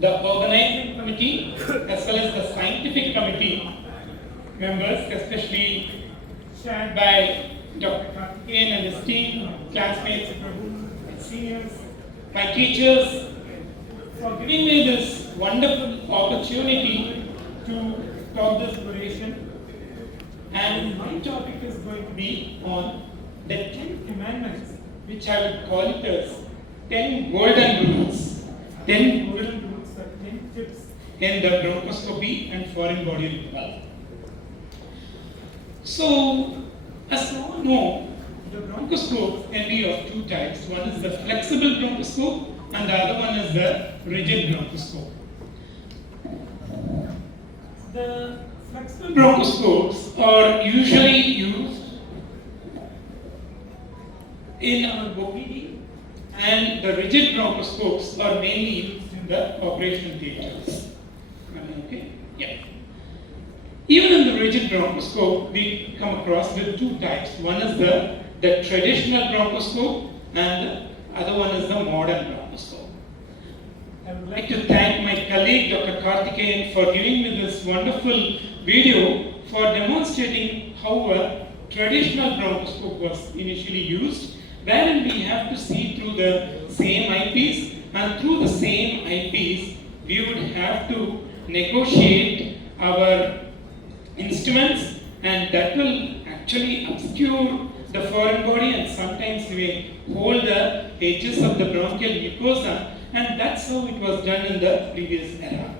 the organizing committee as well as the scientific committee members, especially chaired by Dr. Karthikeyan and his team, classmates, seniors, my teachers, for giving me this wonderful opportunity to talk this duration. And my topic is going to be on the 10 commandments, which I would call it as 10 golden rules. 10 golden rules or 10 tips in the bronchoscopy and foreign body removal. So, as you all know, the bronchoscope can be of two types. One is the flexible bronchoscope and the other one is the rigid bronchoscope. The flexible bronchoscopes are usually used in our OPD, and the rigid bronchoscopes are mainly used in the operation theaters. Okay? Yeah. Even in the rigid bronchoscope, we come across with two types. One is the traditional bronchoscope, and the other one is the modern bronchoscope. I would like to thank my colleague Dr. Karthikeyan for giving me this wonderful video for demonstrating how a traditional bronchoscope was initially used, wherein we have to see through the same eyepiece, and through the same eyepiece we would have to negotiate our instruments, and that will actually obscure the foreign body, and sometimes we hold the edges of the bronchial mucosa, and that's how it was done in the previous era.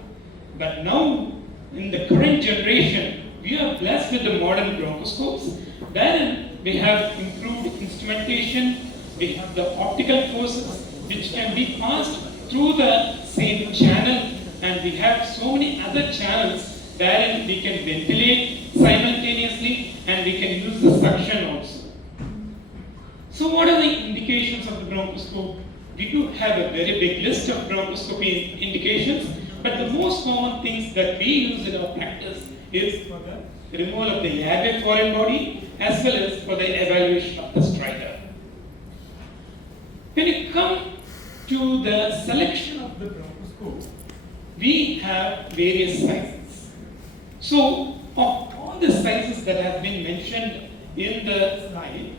But now, in the current generation, we are blessed with the modern bronchoscopes, wherein we have improved instrumentation, we have the optical forces which can be passed through the same channel, and we have so many other channels wherein we can ventilate simultaneously and we can use the suction also. So what are the indications of the bronchoscope? We do have a very big list of bronchoscopy indications, but the most common things that we use in our practice is for the removal of the airway foreign body as well as for the evaluation of the stridor. When you come to the selection of the bronchoscope, we have various sizes. So, of all the sizes that have been mentioned in the slide,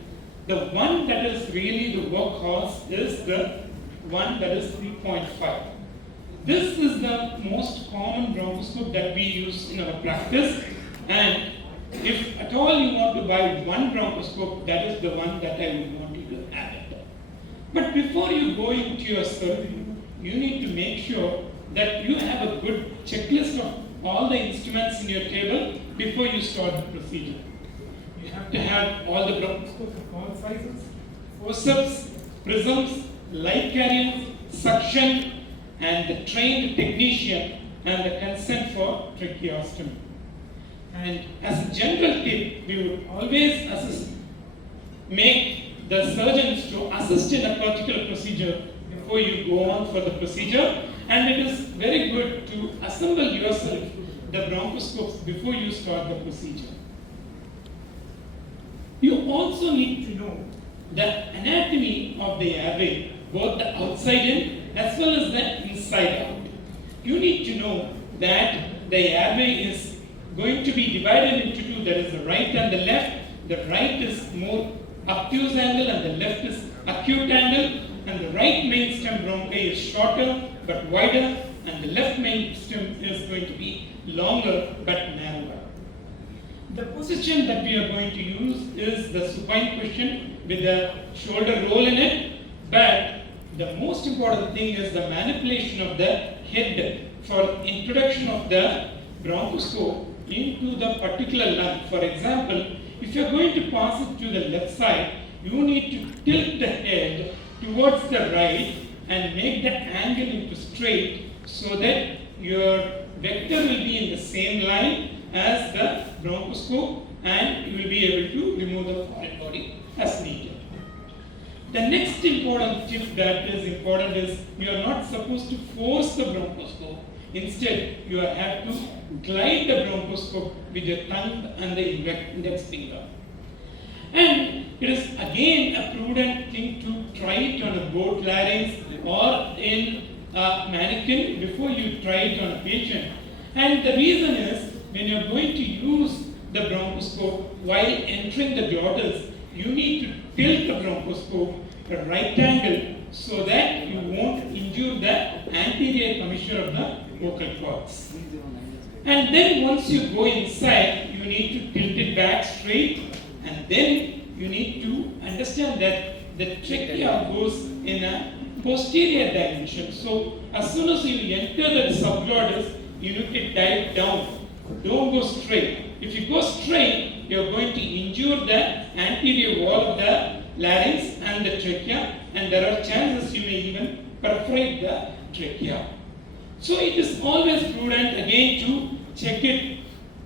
the one that is really the workhorse is the one that is 3.5. This is the most common bronchoscope that we use in our practice, and if at all you want to buy one bronchoscope, that is the one that I would want you to have it. But before you go into your surgery, you need to make sure that you have a good checklist of all the instruments in your table before you start the procedure. You have to have all the bronchoscopes of all sizes, forceps, prisms, light carriers, suction, and the trained technician, and the consent for tracheostomy. And as a general tip, we would always make the surgeons to assist in a particular procedure before you go on for the procedure, and it is very good to assemble yourself the bronchoscopes before you start the procedure. You also need to know the anatomy of the airway, both the outside in as well as the inside out. You need to know that the airway is going to be divided into two. There is the right and the left. The right is more obtuse angle and the left is acute angle, and the right main stem bronchi is shorter but wider, and the left main stem is going to be longer but narrower. The position that we are going to use is the supine position with the shoulder roll in it, but the most important thing is the manipulation of the head for introduction of the bronchoscope into the particular lung. For example, if you are going to pass it to the left side, you need to tilt the head towards the right and make the angle into straight so that your vector will be in the same line as the bronchoscope, and you will be able to remove the foreign body as needed. The next important tip that is important is you are not supposed to force the bronchoscope. Instead, you have to glide the bronchoscope with your tongue and the index finger. And it is again a prudent thing to try it on a boat larynx or in a mannequin before you try it on a patient. And the reason is, when you're going to use the bronchoscope while entering the glottis, you need to tilt the bronchoscope at a right angle so that you won't injure the anterior commissure of the vocal cords. And then once you go inside, you need to tilt it back straight, and then you need to understand that the trachea goes in a posterior dimension. So as soon as you enter the subglottis, you need to dive down. Don't go straight. If you go straight, you are going to injure the anterior wall of the larynx and the trachea, and there are chances you may even perforate the trachea. So it is always prudent again to check it,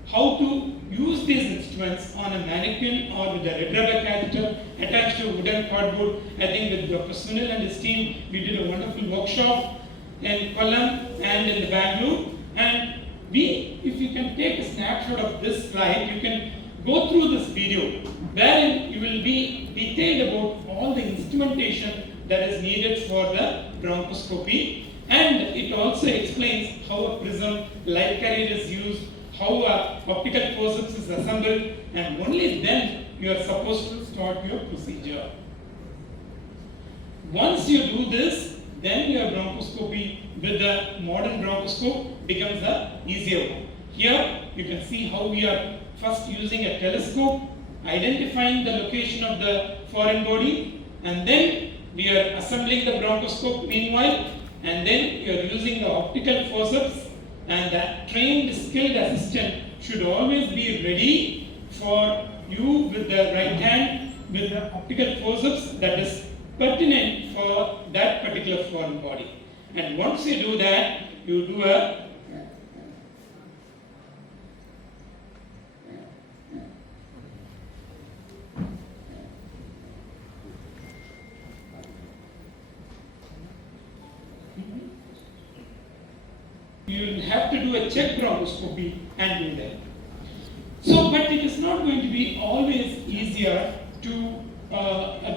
how to use these instruments on a mannequin or with a red rubber catheter attached to a wooden cardboard. I think with Dr. Sunil and his team, we did a wonderful workshop in Kollam and in the Bangalore. And if you can take a snapshot of this slide, you can go through this video, wherein you will be detailed about all the instrumentation that is needed for the bronchoscopy. And it also explains how a prism, light carrier is used, how a optical forceps is assembled, and only then you are supposed to start your procedure. Once you do this, then your bronchoscopy with the modern bronchoscope becomes a easier one. Here you can see how we are first using a telescope, identifying the location of the foreign body, and then we are assembling the bronchoscope meanwhile, and then you are using the optical forceps, and the trained skilled assistant should always be ready for you with the right hand with the optical forceps that is pertinent for that particular foreign body. And once you do that, you do a you will have to do a check bronchoscopy and do that. So, but it is not going to be always easier to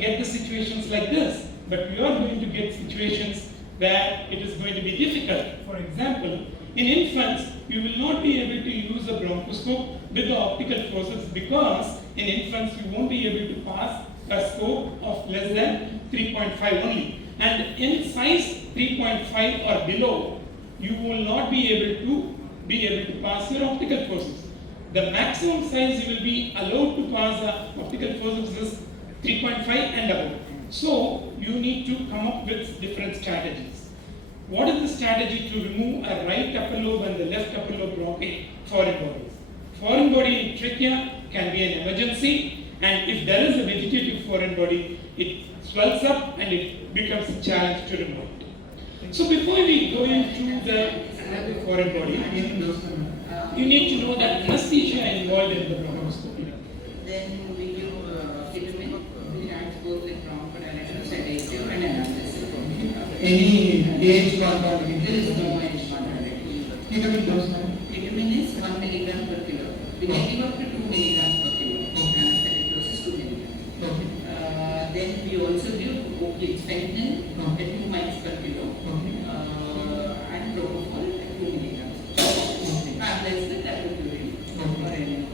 get the situations like this, but we are going to get situations where it is going to be difficult. For example, in infants, you will not be able to use a bronchoscope with the optical forceps because in infants you won't be able to pass a scope of less than 3.5 only. And in size 3.5 or below, you will not be able to pass your optical forceps. The maximum size you will be allowed to pass the optical forceps is 3.5 and above. So you need to come up with different strategies. What is the strategy to remove a right upper lobe and the left upper lobe bronchi foreign bodies? Foreign body in trachea can be an emergency, and if there is a vegetative foreign body, it swells up and it becomes a challenge to remove it. So before we go into the foreign body, you need to know that anesthesia involved in the bronchoscopy. Then we give ketamine, which acts both like bronchodilator, sedative, and analgesic. Any age mortality? There is no age mortality. Ketamine dose? Ketamine is 1 milligram per kilo. We can give up to 2 milligrams per kilo. Anesthetic dose is 2 milligrams. Then we also give opiates, fentanyl at 2 miles per kilo, and propofol at 2 milligrams. Tablets the tablet or any.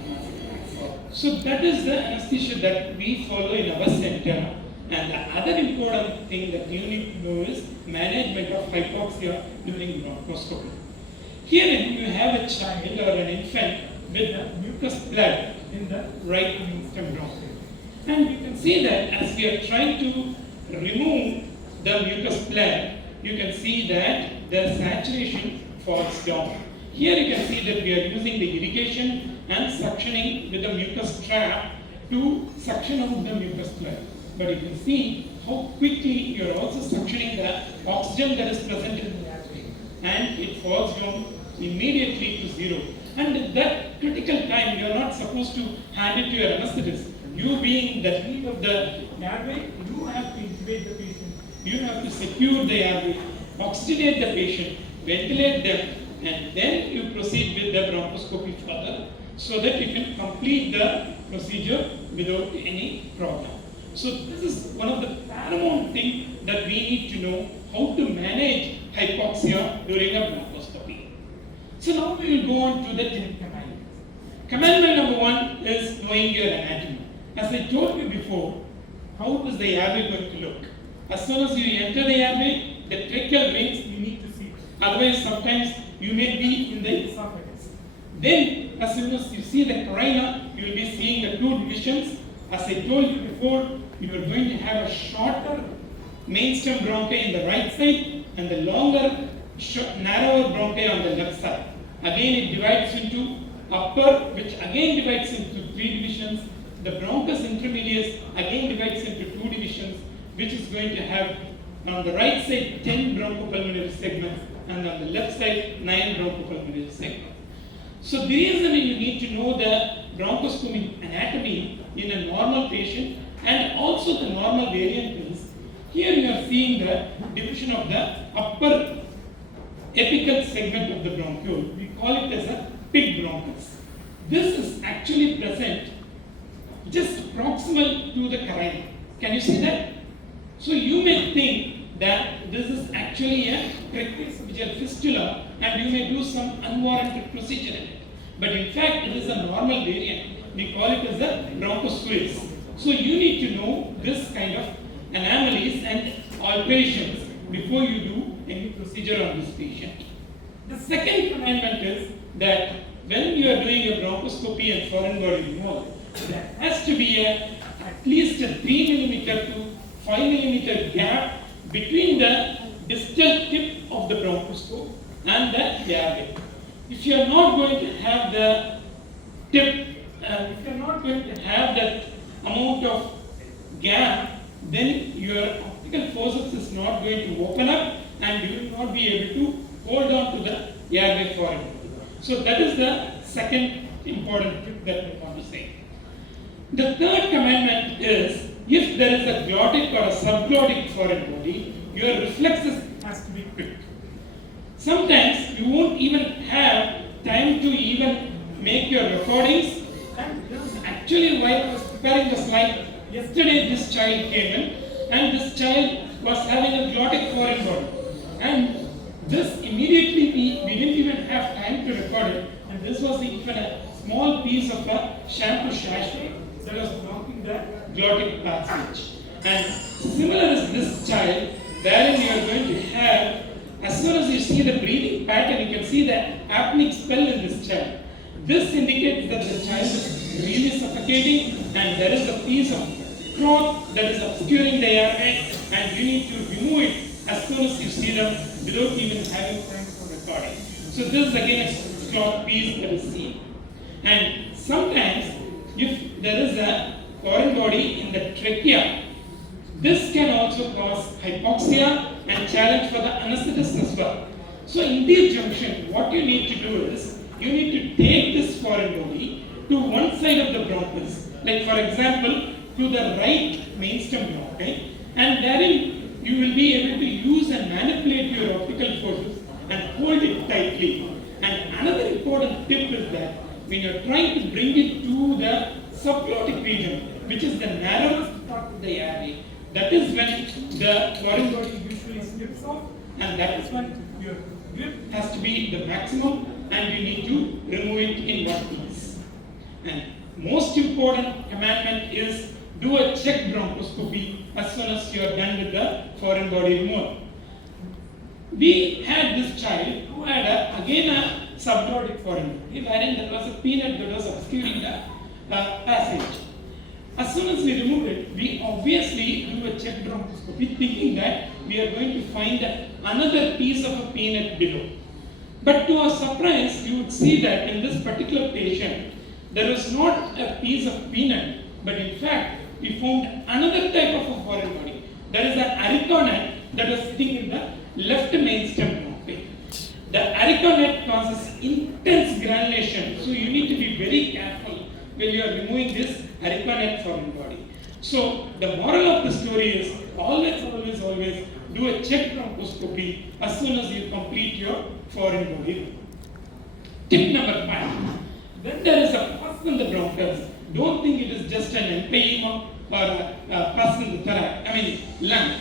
So that is the anesthesia that we follow in our center. And the other important thing that you need to know is management of hypoxia during bronchoscopy. Here you have a child or an infant with the mucus blood in the right stem bronchi. And you can see that as we are trying to remove the mucus blood, you can see that the saturation falls down. Here you can see that we are using the irrigation and suctioning with the mucus trap to suction out the mucus blood. But you can see how quickly you are also suctioning the oxygen that is present in the airway, and it falls down immediately to zero. And at that critical time, you are not supposed to hand it to your anesthetist. You being the lead of the airway, you have to intubate the patient. You have to secure the airway, oxygenate the patient, ventilate them, and then you proceed with the bronchoscopy further so that you can complete the procedure without any problem. So this is one of the paramount things that we need to know how to manage hypoxia during a bronchoscopy. So now we will go on to the 10 commandments. Commandment number 1 is knowing your anatomy. As I told you before, how is the airway going to look? As soon as you enter the airway, the tracheal rings you need to see. Otherwise, sometimes you may be in the esophagus. Then, as soon as you see the carina, you will be seeing the two divisions. As I told you before, you are going to have a shorter mainstem bronchi in the right side and the longer, narrower bronchi on the left side. Again, it divides into upper, which again divides into 3 divisions. The bronchus intermedius again divides into 2 divisions, which is going to have on the right side 10 bronchopulmonary segments and on the left side 9 bronchopulmonary segments. So the reason you need to know the bronchoscopy anatomy in a normal patient and also the normal variant is, here you are seeing the division of the upper apical segment of the bronchiole. We call it as a pig bronchus. This is actually present just proximal to the carina. Can you see that? So you may think that this is actually a tracheoesophageal fistula and you may do some unwarranted procedure in it. But in fact, it is a normal variant. We call it as a bronchosuisse. So you need to know this kind of anomalies and alterations before you do any procedure on this patient. The second commandment is that when you are doing a bronchoscopy and foreign body removal, there has to be at least a 3 millimeter to 5 millimeter gap between the distal tip of the bronchoscope and the airway. If you are not going to have the tip, if you are not going to have that amount of gap, then your optical forceps is not going to open up and you will not be able to hold on to the airway foreign body. So that is the second important tip that I want to say. The third commandment is, if there is a glottic or a subglottic foreign body, your reflexes has to be quick. Sometimes you won't even have time to even make your recordings. And this is actually why I was preparing the slide. Yesterday this child came in and this child was having a glottic foreign body. And this immediately we didn't even have time to record it. And this was even a small piece of a shampoo sachet that was blocking the glottic passage. And similar as this child, wherein you are going to have, as soon as you see the breathing pattern, you can see the apneic spell in this child. This indicates that the child is really suffocating and there is a piece of cloth that is obscuring the airway and you need to remove it as soon as you see them without even having time for recording. So this is again a cloth piece that is seen. And sometimes if there is a foreign body in the trachea, this can also cause hypoxia and challenge for the anesthetist as well. So in this junction, what you need to do is, you need to take this foreign body to one side of the bronchus, like for example, to the right mainstem bronchi, and therein you will be able to use and manipulate your optical forces and hold it tightly. And another important tip is that when you are trying to bring it to the subglottic region, which is the narrowest part of the airway, that is when the foreign body usually slips off, and that is when your grip has to be the maximum and you need to remove it in one piece. And most important commandment is do a check bronchoscopy as soon as you are done with the foreign body removal. We had this child who had again a subglottic foreign body, wherein there was a peanut that was obscuring the passage. As soon as we remove it, we obviously do a check bronchoscopy thinking that we are going to find another piece of a peanut below. But to our surprise, you would see that in this particular patient, there was not a piece of peanut, but in fact, we found another type of a foreign body. That is the ariconet that was sitting in the left mainstem bronchi. The ariconet causes intense granulation, so you need to be very careful when you are removing this ariconet foreign body. So the moral of the story is always do a check bronchoscopy as soon as you complete your foreign body. Tip number 5. When there is a pus in the bronchus, don't think it is just an empyema or a pus in the lung.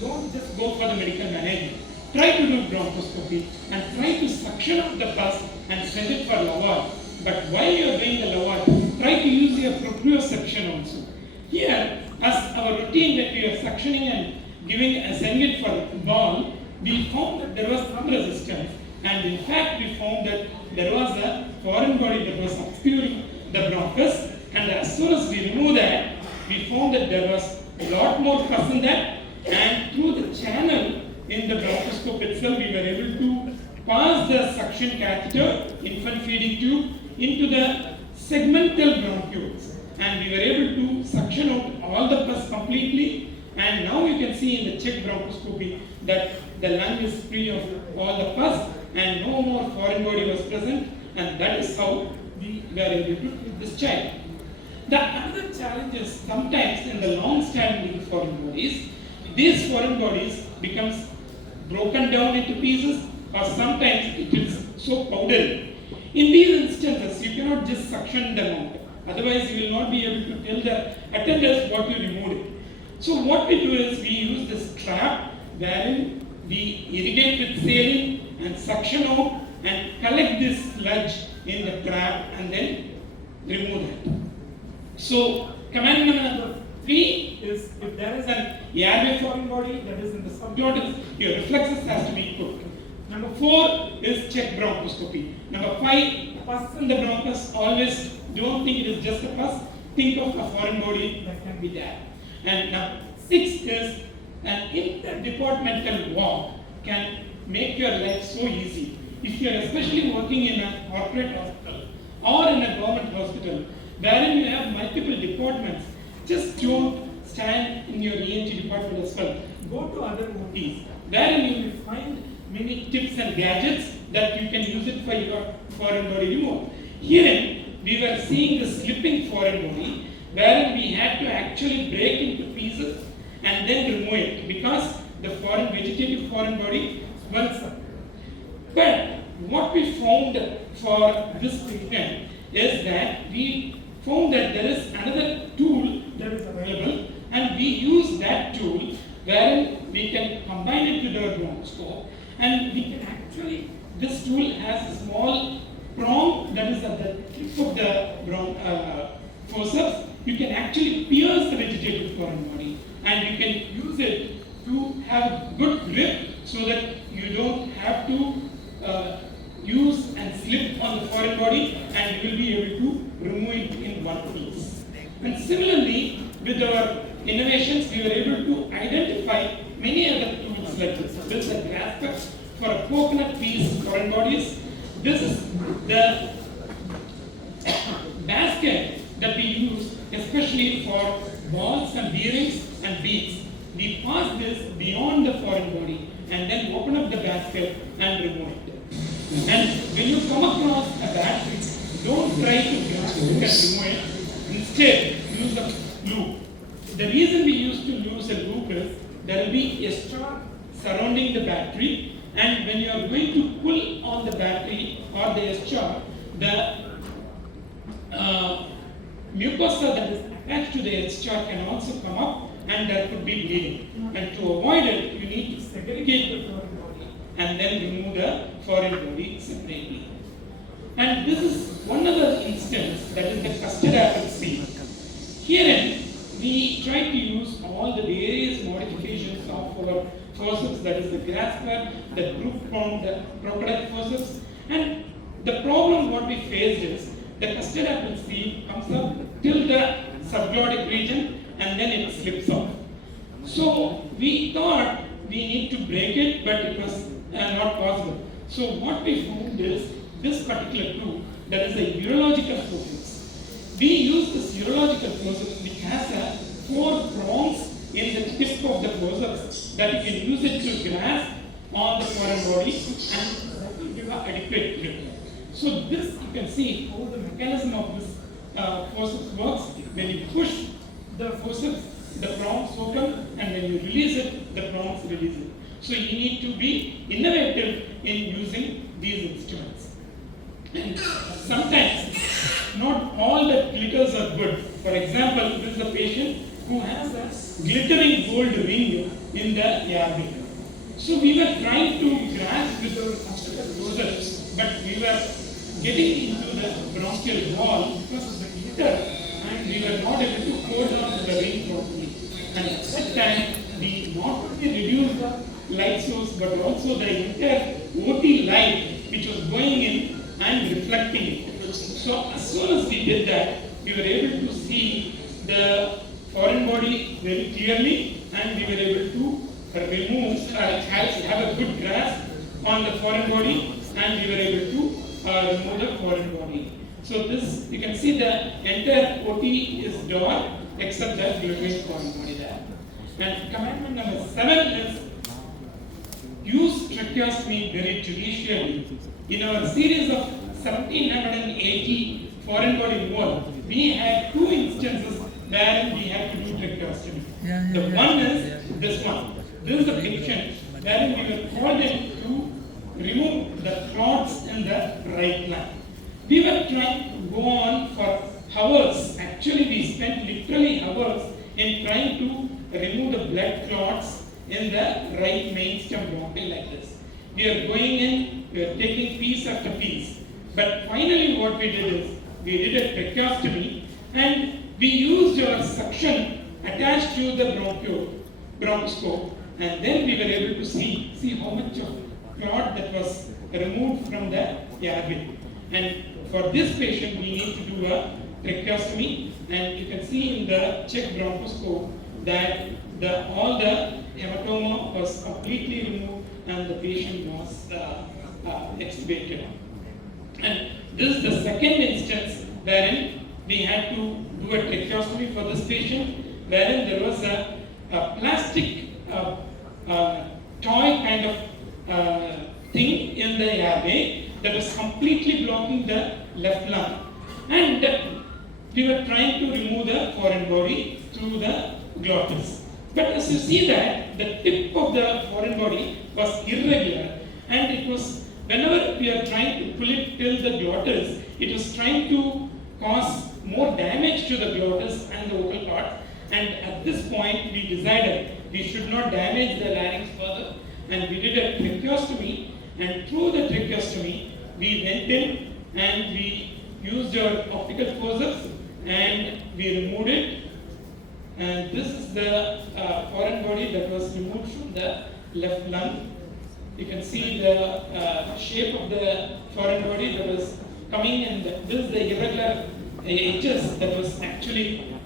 don't just go for the medical management. Try to do bronchoscopy and try to suction up the pus and send it for lavage. But while you are doing the lavage, try to use your proprioception also. Here, as our routine that we are suctioning and giving a sending it for ball, we found that there was some resistance, and in fact we found that there was a foreign body that was obscuring the bronchus, and as soon as we removed that, we found that there was a lot more pus in that, and through the channel in the bronchoscope itself, we were able to pass the suction catheter, infant feeding tube, into the segmental bronchioles, and we were able to suction out all the pus completely. And now you can see in the check bronchoscopy that the lung is free of all the pus and no more foreign body was present, and that is how we were able to treat this child. The other challenge is sometimes in the long-standing foreign bodies, these foreign bodies becomes broken down into pieces, or sometimes it is so powdery. In these instances, you cannot just suction them out. Otherwise, you will not be able to tell the attenders what you removed. So what we do is we use this trap wherein we irrigate with saline and suction out and collect this sludge in the trap and then remove it. So commandment number 3 is if there is an airway foreign body that is in the subglottis, your reflexes has to be put. Number 4 is check bronchoscopy. Number 5, pus in the bronchus. Always don't think it is just a pus. Think of a foreign body that can be there. And number 6 is an interdepartmental walk can make your life so easy. If you are especially working in a corporate hospital or in a government hospital, wherein you have multiple departments, just don't stand in your ENT department as well. Go to other OTs, wherein you will find many tips and gadgets that you can use it for your foreign body removal. Here, we were seeing the slipping foreign body, wherein we had to actually break into pieces and then remove it because the foreign vegetative foreign body swells up. But what we found for this patient is that we found that there is another tool that is available, and we use that tool wherein we can combine it with our bronchoscope, and we can actually, this tool has a small prong that is at the tip of the forceps. You can actually pierce the vegetative foreign body, and you can use it to have good grip so that you don't have to use and slip on the foreign body, and you will be able to remove it in one piece. And similarly, with our innovations, we were able to identify many other tools like this. This is a grasper for a coconut piece foreign bodies. This is the basket that we use especially for balls and bearings and beads. We pass this beyond the foreign body and then open up the basket and remove it. And when you come across a battery, don't try to grasp it and remove it. Instead, use a loop. The reason we used to use a loop is there will be a strap surrounding the battery, and when you are going to pull on the battery or the S-chart, the mucosa that is attached to the S-chart can also come up, and there could be bleeding. And to avoid it, you need to segregate the foreign body and then remove the foreign body separately. And this is one other instance, that is the custard apple seed. Herein, we try to use all the various modifications of our forceps, that is the grasper, the group prong, the crocodile forceps. And the problem what we faced is the custard apple seed comes up till the subglottic region and then it slips off. So we thought we need to break it, but it was not possible. So what we found is this particular tool, that is a urological forceps. We use this urological forceps which has 4 prongs in the tip of the forceps that you can use it to grasp on the foreign body, and that will give an adequate grip. So this, you can see how the mechanism of this forceps works. When you push the forceps, the prongs open, and when you release it, the prongs release it. So you need to be innovative in using these instruments. And sometimes not all the glitters are good. For example, this is a patient who has a glittering gold ring in the airway. So we were trying to grasp with our muscles, but we were getting into the bronchial wall because of the heater, and we were not able to hold on to the ring properly. And at that time, we not only reduced the light source, but also the entire OT light which was going in and reflecting it. So as soon as we did that, we were able to see the foreign body very clearly, and we were able to remove, have a good grasp on the foreign body, and we were able to remove the foreign body. So this, you can see the entire OT is dark except the global foreign body there. And commandment number 7 is use tracheostomy very judicially. In our series of 1780 foreign body removal, we had 2 instances where we had to do tracheostomy. The one is this one. This is a patient wherein we were called in to remove the clots in the right lung. We were trying to go on for hours. Actually, we spent literally hours in trying to remove the blood clots in the right mainstem bronchial like this. We are going in, we are taking piece after piece. But finally what we did is, we did a tracheostomy and we used our suction attached to the bronchoscope, and then we were able to see how much of clot that was removed from the airway. And for this patient we need to do a tracheostomy, and you can see in the check bronchoscope that all the hematoma was completely removed and the patient was extubated. And this is the second instance wherein we had to do a tracheostomy for this patient, wherein there was a plastic toy kind of thing in the airway that was completely blocking the left lung. And we were trying to remove the foreign body through the glottis. But as you see that, the tip of the foreign body was irregular, and it was, whenever we are trying to pull it till the glottis, it was trying to cause more damage to the glottis and the vocal cords. And at this point, we decided we should not damage the larynx further, and we did a tracheostomy. And through the tracheostomy, we went in and we used our optical forceps and we removed it. And this is the foreign body that was removed from the left lung. You can see the shape of the foreign body that was coming, and this is the irregular edges that was actually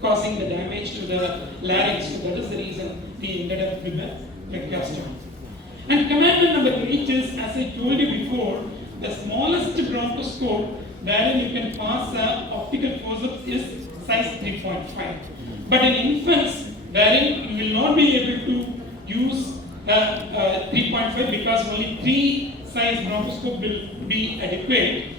causing the damage to the larynx. So that is the reason we ended up with the tracheostomy. And commandment number 8 is, as I told you before, the smallest bronchoscope wherein you can pass optical forceps is size 3.5. But in infants, wherein you will not be able to use 3.5 because only 3 size bronchoscope will be adequate.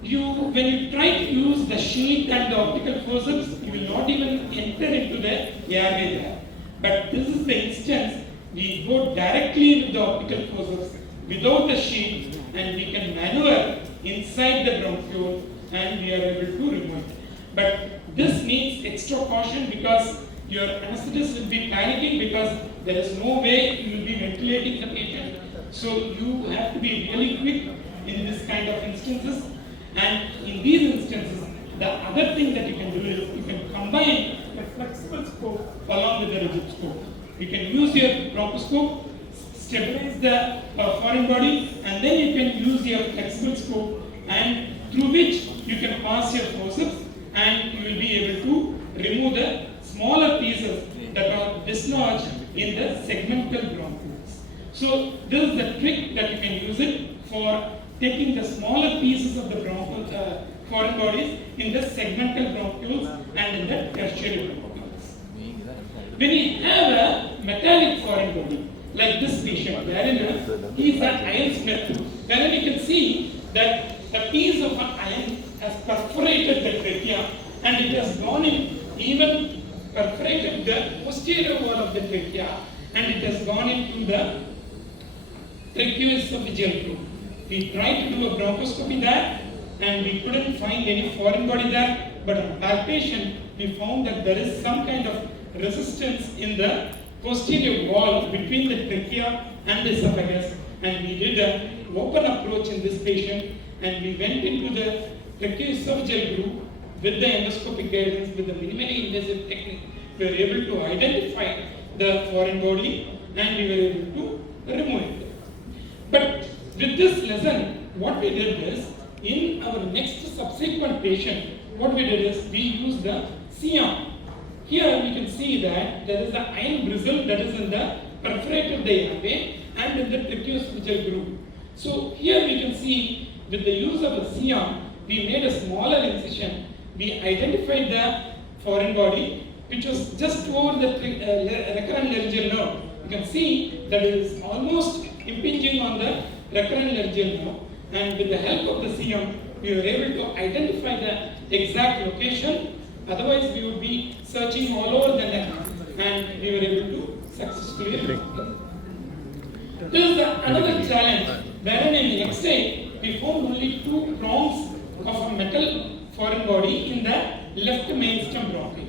When you try to use the sheath and the optical forceps, you will not even enter into the airway there. But this is the instance, we go directly with the optical forceps without the sheath, and we can maneuver inside the bronchiole and we are able to remove it. But this needs extra caution because your anesthetist will be panicking because there is no way you will be ventilating the patient. So you have to be really quick in this kind of instances. And in these instances, the other thing that you can do is you can combine a flexible scope along with the rigid scope. You can use your bronchoscope, stabilize the foreign body, and then you can use your flexible scope, and through which you can pass your forceps, and you will be able to remove the smaller pieces that are dislodged in the segmental bronchioles. So this is the trick that you can use it for taking the smaller pieces of the foreign bodies in the segmental bronchioles and in the tertiary bronchioles. When you have a metallic foreign body, like this patient, wherein he is an iron smith, wherein you can see that the piece of an iron has perforated the trachea, and it has gone in, even perforated the posterior wall of the trachea, and it has gone into the tracheoesophageal tube. We tried to do a bronchoscopy there, and we couldn't find any foreign body there, but on palpation, we found that there is some kind of resistance in the posterior wall between the trachea and the esophagus, and we did an open approach in this patient, and we went into the tracheoesophageal groove with the endoscopic guidance with the minimally invasive technique. We were able to identify the foreign body and we were able to remove it. But with this lesson, what we did is, in our next subsequent patient, what we did is we used the Siam. Here we can see that there is the iron bristle that is in the perforated airway and in the tracheoesophageal groove. So here we can see with the use of the Siam, we made a smaller incision. We identified the foreign body which was just over the recurrent laryngeal nerve. You can see that it is almost impinging on the recurrent laryngeal nerve, and with the help of the CM, we were able to identify the exact location. Otherwise, we would be searching all over the neck, and we were able to successfully remove it. This is another challenge, wherein in X-ray, we found only 2 prongs of a metal foreign body in the left mainstem bronchi.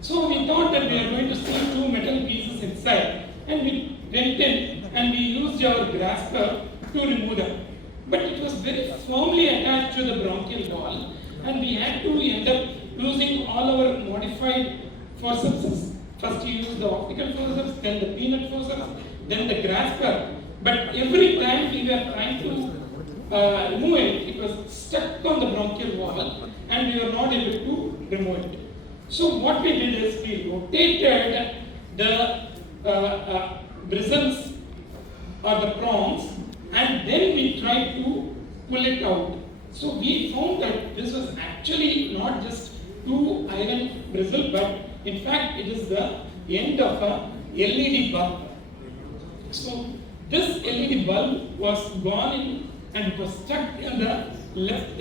So we thought that we are going to see 2 metal pieces inside, and we went in and we used our grasper to remove them. But it was very firmly attached to the bronchial wall, and we had to end up using all our modified forceps. First you use the optical forceps, then the peanut forceps, then the grasper. But every time we were trying to remove it, it was stuck on the bronchial wall, and we were not able to remove it. So what we did is we rotated the bristles or the prongs, and then we tried to pull it out. So we found that this was actually not just 2 iron bristles, but in fact it is the end of a LED bulb. So this LED bulb was gone in and it was stuck in the left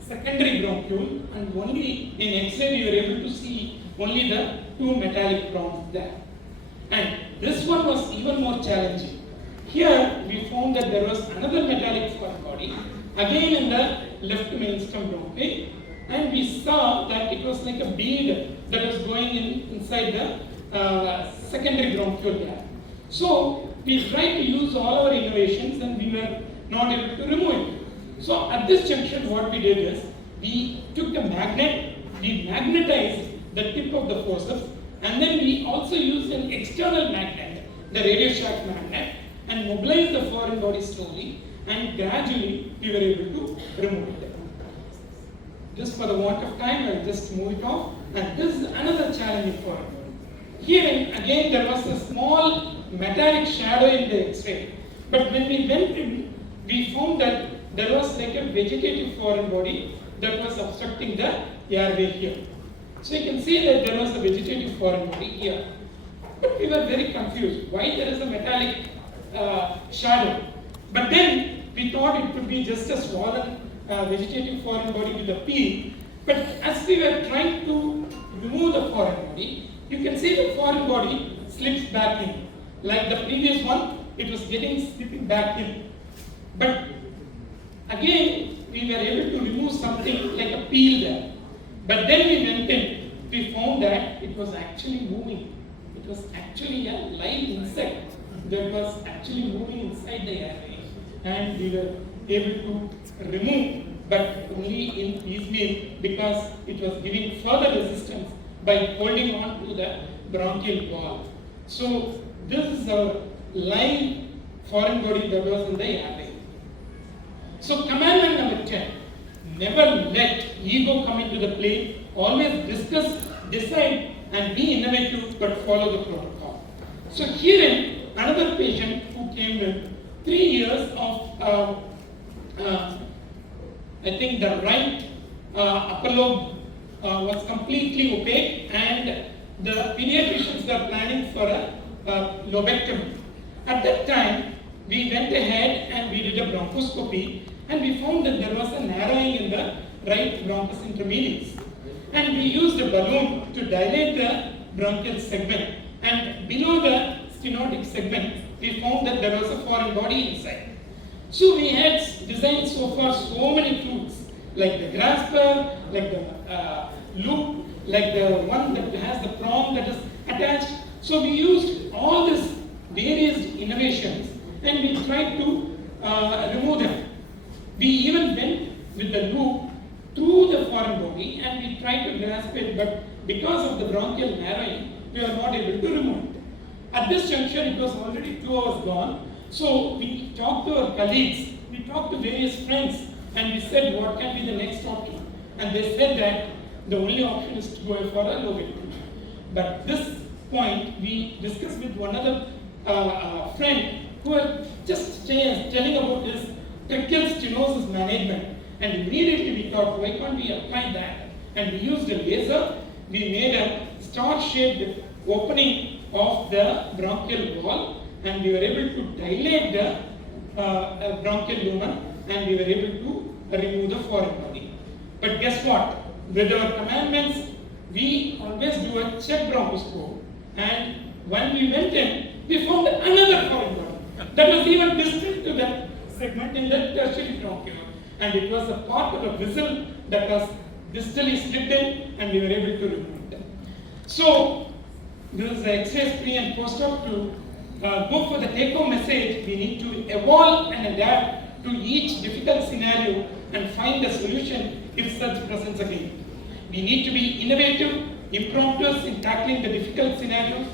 secondary bronchiole, and only in X-ray we were able to see only the 2 metallic prongs there. And this one was even more challenging. Here we found that there was another metallic foreign body, again in the left mainstem bronchi, and we saw that it was like a bead that was going inside the secondary bronchiole there. So we tried to use all our innovations and we were not able to remove it. So at this junction what we did is, we took the magnet, we magnetized the tip of the forceps, and then we also used an external magnet, the radio shack magnet, and mobilized the foreign body slowly, and gradually we were able to remove it. Just for the want of time, I'll just move it off. And this is another challenging foreign body. Here again there was a small metallic shadow in the X-ray, but when we went in, we found that there was like a vegetative foreign body that was obstructing the airway here. So you can see that there was a vegetative foreign body here. But we were very confused why there is a metallic shadow. But then we thought it could be just a swollen vegetative foreign body with a peel. But as we were trying to remove the foreign body, you can see the foreign body slips back in. Like the previous one, it was slipping back in. But again, we were able to remove something like a peel there. But then we went in, we found that it was actually moving. It was actually a live insect that was actually moving inside the airway. And we were able to remove, but only in piecemeal, because it was giving further resistance by holding on to the bronchial wall. So this is our live foreign body that was in the airway. So commandment number 10, never let ego come into the play. Always discuss, decide, and be innovative, but follow the protocol. So here another patient who came with 3 years of, I think the right upper lobe was completely opaque, and the pediatricians were planning for a lobectomy. At that time, we went ahead and we did a bronchoscopy, and we found that there was a narrowing in the right bronchus intermedius. And we used a balloon to dilate the bronchial segment, and below the stenotic segment, we found that there was a foreign body inside. So we had designed so far so many tools, like the grasper, like the loop, like the one that has the prong that is attached. So we used all these various innovations and we tried to remove them. We even went with the loop through the foreign body and we tried to grasp it, but because of the bronchial narrowing, we were not able to remove it. At this juncture, it was already 2 hours gone. So we talked to our colleagues, we talked to various friends, and we said, what can be the next option? And they said that the only option is to go for a lobectomy. But this point, we discussed with one other friend who had just telling about his tracheal stenosis management. And immediately we thought, why can't we apply that? And we used a laser, we made a star-shaped opening of the bronchial wall, and we were able to dilate the bronchial lumen, and we were able to remove the foreign body. But guess what? With our commandments, we always do a check bronchoscope, and when we went in, we found another foreign body that was even distant to that segment in the tertiary bronchiole, and it was a part of a vessel that was distally slipped in, and we were able to remove it. So this is the X-rays pre and post-op. To go for the take-home message, we need to evolve and adapt to each difficult scenario and find a solution if such presents again. We need to be innovative, impromptu in tackling the difficult scenarios.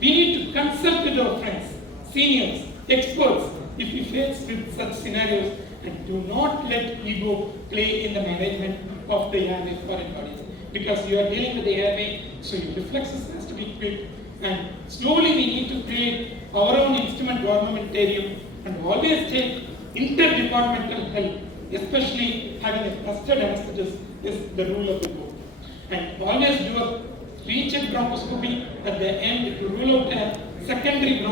We need to consult with our friends, seniors, experts if we face with such scenarios, and do not let ego play in the management of the airway foreign bodies, because you are dealing with the airway, so your reflexes has to be quick, and slowly we need to create our own instrument armamentarium and always take interdepartmental help, especially having a trusted anesthetist is the rule of the book. And always do a recheck bronchoscopy at the end to rule out a secondary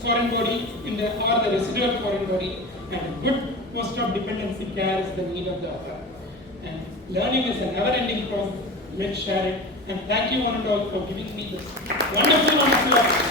foreign body or the residual foreign body, and good post-op dependency care is the need of the hour. And learning is a never-ending process. Let's share it. And thank you one and all for giving me this wonderful opportunity.